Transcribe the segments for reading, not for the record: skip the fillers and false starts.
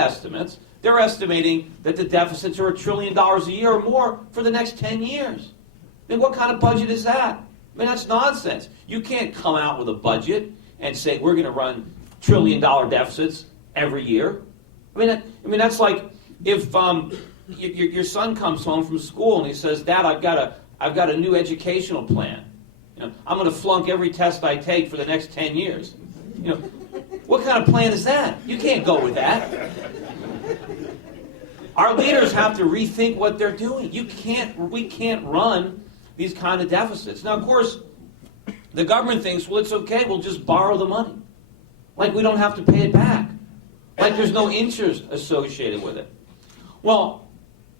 estimates, they're estimating that the deficits are $1 trillion a year or more for the next 10 years. I mean, what kind of budget is that? I mean, that's nonsense. You can't come out with a budget and say we're going to run $1 trillion deficits every year. I mean, that's like if your son comes home from school and he says, "Dad, I've got a new educational plan. You know, I'm going to flunk every test I take for the next 10 years." You know, what kind of plan is that? You can't go with that. Our leaders have to rethink what they're doing. We can't run these kind of deficits. Now, of course, the government thinks, well, it's okay, we'll just borrow the money. Like we don't have to pay it back. Like there's no interest associated with it. Well,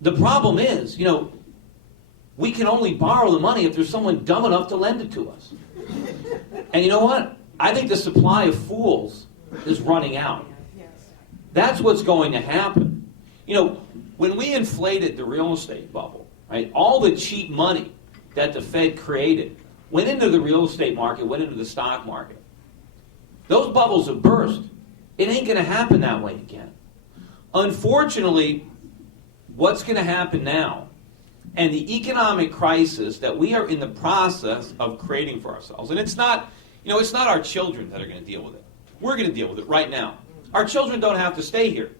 the problem is, you know, we can only borrow the money if there's someone dumb enough to lend it to us. And you know what? I think the supply of fools is running out. That's what's going to happen. You know, when we inflated the real estate bubble, right, all the cheap money that the Fed created went into the real estate market, went into the stock market. Those bubbles have burst. It ain't going to happen that way again. Unfortunately, what's going to happen now, and the economic crisis that we are in the process of creating for ourselves, and it's not, you know, it's not our children that are going to deal with it. We're going to deal with it right now. Our children don't have to stay here.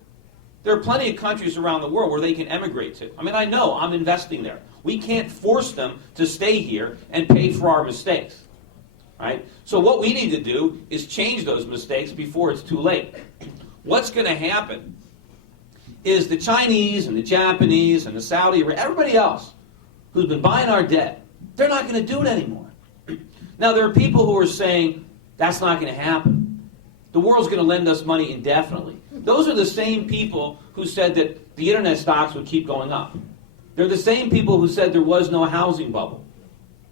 There are plenty of countries around the world where they can emigrate to. I mean, I know, I'm investing there. We can't force them to stay here and pay for our mistakes. Right? So what we need to do is change those mistakes before it's too late. What's going to happen is the Chinese and the Japanese and the Saudi, everybody else who's been buying our debt, they're not going to do it anymore. Now, there are people who are saying that's not going to happen. The world's going to lend us money indefinitely. Those are the same people who said that the internet stocks would keep going up. They're the same people who said there was no housing bubble.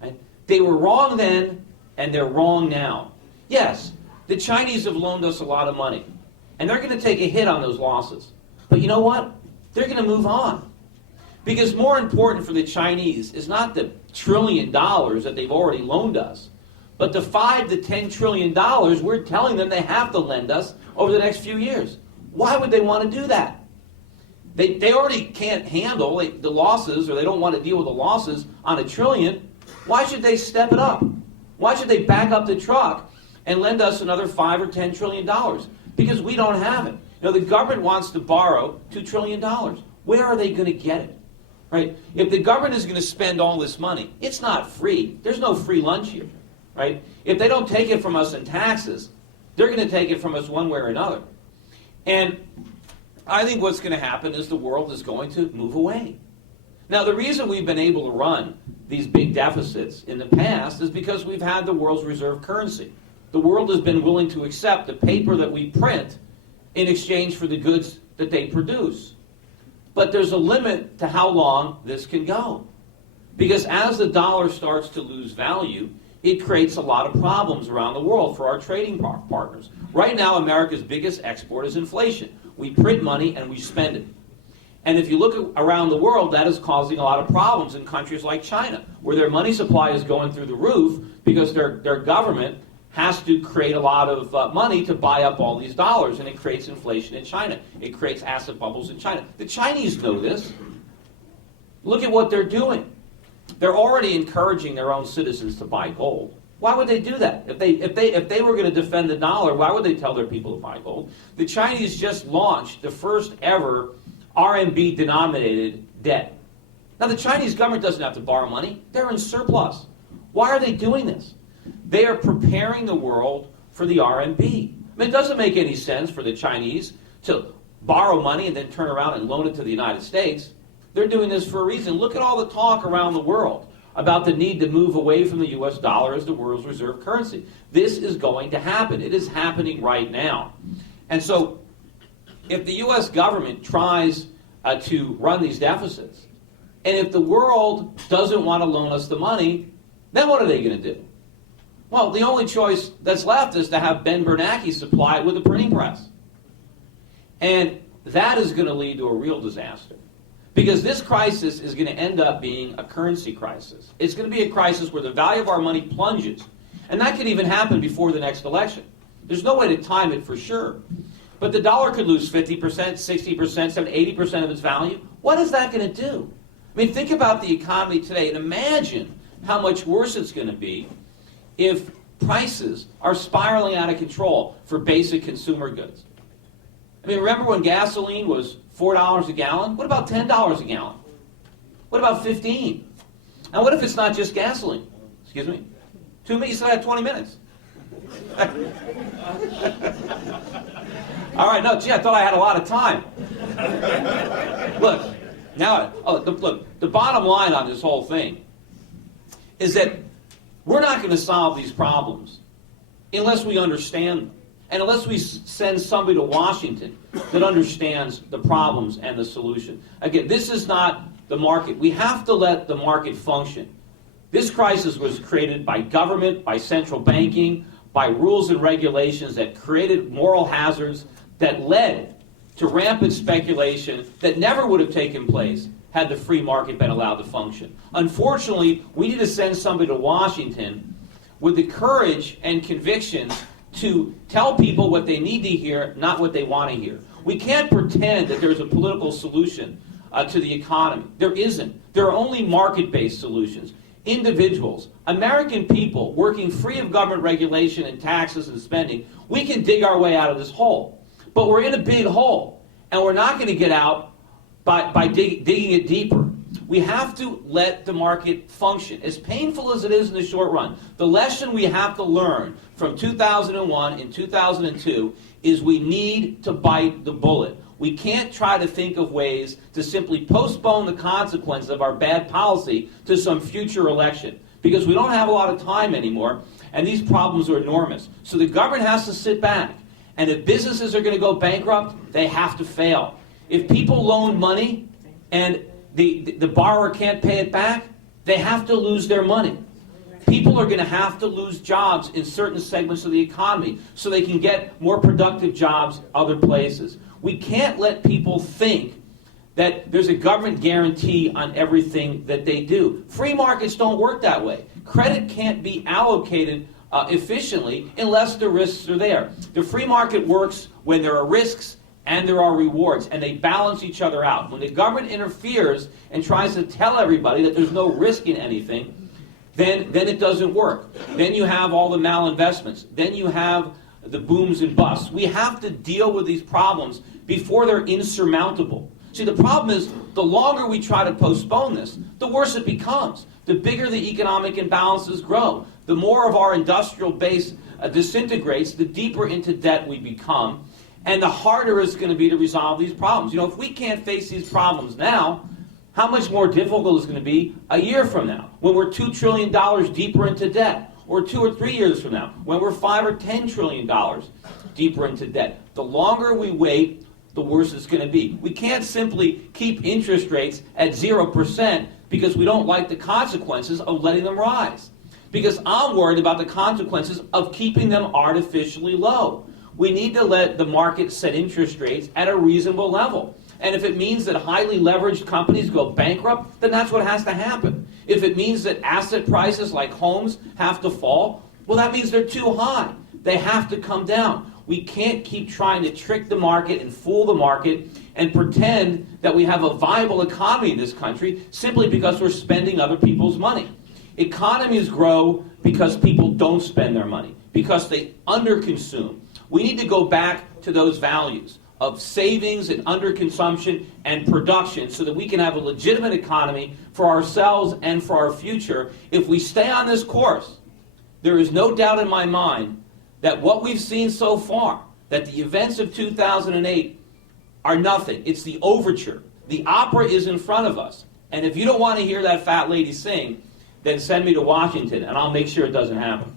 Right? They were wrong then, and they're wrong now. Yes, the Chinese have loaned us a lot of money, and they're going to take a hit on those losses. But you know what? They're going to move on. Because more important for the Chinese is not the $1 trillion that they've already loaned us, but the $5 to $10 trillion we're telling them they have to lend us over the next few years. Why would they want to do that? They already can't handle the losses, or they don't want to deal with the losses on $1 trillion. Why should they step it up? Why should they back up the truck and lend us another $5 or $10 trillion? Because we don't have it. You know, the government wants to borrow $2 trillion. Where are they going to get it? Right? If the government is going to spend all this money, it's not free. There's no free lunch here. Right? If they don't take it from us in taxes, they're going to take it from us one way or another. And I think what's going to happen is the world is going to move away. Now, the reason we've been able to run these big deficits in the past is because we've had the world's reserve currency. The world has been willing to accept the paper that we print in exchange for the goods that they produce. But there's a limit to how long this can go. Because as the dollar starts to lose value, it creates a lot of problems around the world for our trading partners. Right now, America's biggest export is inflation. We print money and we spend it. And if you look around the world, that is causing a lot of problems in countries like China, where their money supply is going through the roof because their government has to create a lot of money to buy up all these dollars, and it creates inflation in China. It creates asset bubbles in China. The Chinese know this. Look at what they're doing. They're already encouraging their own citizens to buy gold. Why would they do that? If they were going to defend the dollar, why would they tell their people to buy gold? The Chinese just launched the first ever RMB denominated debt. Now, the Chinese government doesn't have to borrow money. They're in surplus. Why are they doing this? They are preparing the world for the RMB. I mean, it doesn't make any sense for the Chinese to borrow money and then turn around and loan it to the United States. They're doing this for a reason. Look at all the talk around the world about the need to move away from the U.S. dollar as the world's reserve currency. This is going to happen. It is happening right now. And so if the U.S. government tries to run these deficits, and if the world doesn't want to loan us the money, then what are they going to do? Well, the only choice that's left is to have Ben Bernanke supply it with a printing press. And that is going to lead to a real disaster. Because this crisis is going to end up being a currency crisis. It's going to be a crisis where the value of our money plunges. And that could even happen before the next election. There's no way to time it for sure. But the dollar could lose 50%, 60%, 70%, 80% of its value. What is that going to do? I mean, think about the economy today and imagine how much worse it's going to be if prices are spiraling out of control for basic consumer goods. I mean, remember when gasoline was $4 a gallon? What about $10 a gallon? What about 15? And what if it's not just gasoline? Excuse me? 2 minutes? You still had 20 minutes. All right, no, gee, I thought I had a lot of time. Look, now, look, the bottom line on this whole thing is that we're not going to solve these problems unless we understand them. And unless we send somebody to Washington that understands the problems and the solution. Again, this is not the market. We have to let the market function. This crisis was created by government, by central banking, by rules and regulations that created moral hazards that led to rampant speculation that never would have taken place had the free market been allowed to function. Unfortunately, we need to send somebody to Washington with the courage and convictions to tell people what they need to hear, not what they want to hear. We can't pretend that there's a political solution to the economy. There isn't. There are only market-based solutions. Individuals, American people, working free of government regulation and taxes and spending, we can dig our way out of this hole. But we're in a big hole, and we're not going to get out by digging it deeper. We have to let the market function, as painful as it is in the short run. The lesson we have to learn from 2001 and 2002 is we need to bite the bullet. We can't try to think of ways to simply postpone the consequences of our bad policy to some future election, because we don't have a lot of time anymore, and these problems are enormous. So the government has to sit back, and if businesses are going to go bankrupt, they have to fail. If people loan money and the borrower can't pay it back, they have to lose their money. People are going to have to lose jobs in certain segments of the economy so they can get more productive jobs other places. We can't let people think that there's a government guarantee on everything that they do. Free markets don't work that way. Credit can't be allocated efficiently unless the risks are there. The free market works when there are risks and there are rewards, and they balance each other out. When the government interferes and tries to tell everybody that there's no risk in anything, then it doesn't work. Then you have all the malinvestments. Then you have the booms and busts. We have to deal with these problems before they're insurmountable. See, the problem is the longer we try to postpone this, the worse it becomes. The bigger the economic imbalances grow. The more of our industrial base disintegrates, the deeper into debt we become, and the harder it's going to be to resolve these problems. You know, if we can't face these problems now, how much more difficult is it going to be a year from now, when we're $2 trillion deeper into debt, or 2 or 3 years from now, when we're $5 or $10 trillion deeper into debt? The longer we wait, the worse it's going to be. We can't simply keep interest rates at 0% because we don't like the consequences of letting them rise. Because I'm worried about the consequences of keeping them artificially low. We need to let the market set interest rates at a reasonable level. And if it means that highly leveraged companies go bankrupt, then that's what has to happen. If it means that asset prices like homes have to fall, well, that means they're too high. They have to come down. We can't keep trying to trick the market and fool the market and pretend that we have a viable economy in this country simply because we're spending other people's money. Economies grow because people don't spend their money, because they underconsume. We need to go back to those values of savings and underconsumption and production so that we can have a legitimate economy for ourselves and for our future. If we stay on this course, there is no doubt in my mind that what we've seen so far, that the events of 2008 are nothing. It's the overture. The opera is in front of us. And if you don't want to hear that fat lady sing, then send me to Washington and I'll make sure it doesn't happen.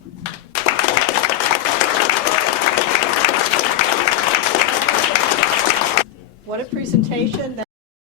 What a presentation.